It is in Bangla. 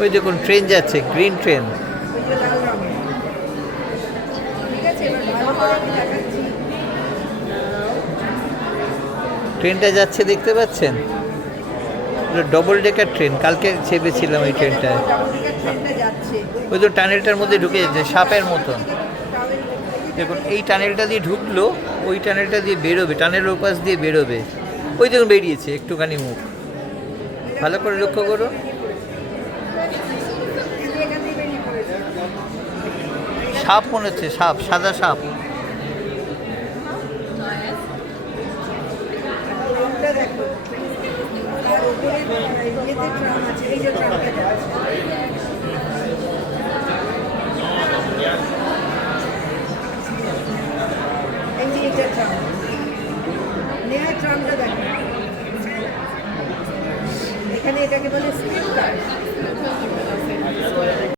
ওই দেখুন ট্রেন যাচ্ছে, গ্রিন ট্রেন। ট্রেনটা যাচ্ছে দেখতে পাচ্ছেন, ডবল ডেকার ট্রেন। কালকে চেপেছিলাম ওই ট্রেনটায়। ওই তো টানেলটার মধ্যে ঢুকে যাচ্ছে সাপের মতন। দেখুন এই টানেলটা দিয়ে ঢুকলো, ওই টানেলটা দিয়ে বেরোবে, টানেলের ওপাশ দিয়ে বেরোবে। ওই দেখুন বেরিয়েছে একটুখানি মুখ, ভালো করে লক্ষ্য করো। সাপ মনে হচ্ছে, সাপ, সাদা সাপ। এখানে এটাকে বলে